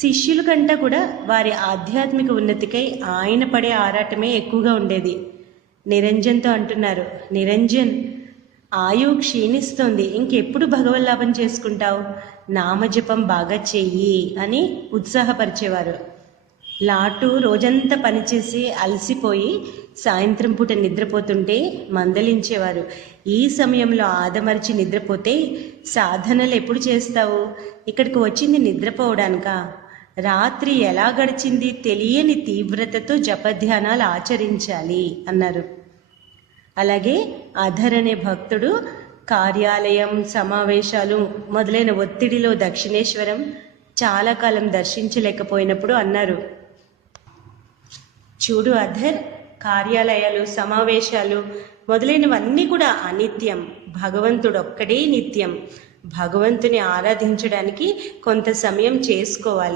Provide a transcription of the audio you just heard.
శిష్యుల కంటే కూడా వారి ఆధ్యాత్మిక ఉన్నతికై ఆయన పడే ఆరాటమే ఎక్కువగా ఉండేది. నిరంజన్తో అంటున్నారు, నిరంజన్, ఆయువు క్షీణిస్తోంది, ఇంకెప్పుడు భగవల్లాభం చేసుకుంటావు, నామజపం బాగా చెయ్యి అని ఉత్సాహపరిచేవారు. లాటు రోజంతా పనిచేసి అలసిపోయి సాయంత్రం పూట నిద్రపోతుంటే మందలించేవారు. ఈ సమయంలో ఆదమరిచి నిద్రపోతే సాధనలు ఎప్పుడు చేస్తావు, ఇక్కడికి వచ్చింది నిద్రపోవడానికా? రాత్రి ఎలా గడిచింది తెలియని తీవ్రతతో జపధ్యానాలు ఆచరించాలి అన్నారు. అలాగే అధర్ అనే భక్తుడు కార్యాలయం, సమావేశాలు మొదలైన ఒత్తిడిలో దక్షిణేశ్వరం చాలా కాలం దర్శించలేకపోయినప్పుడు అన్నారు, చూడు అధర్, కార్యాలయాలు, సమావేశాలు మొదలైనవన్నీ కూడా అనిత్యం, భగవంతుడు ఒక్కడే నిత్యం. భగవంతుని ఆరాధించడానికి కొంత సమయం చేసుకోవాలి.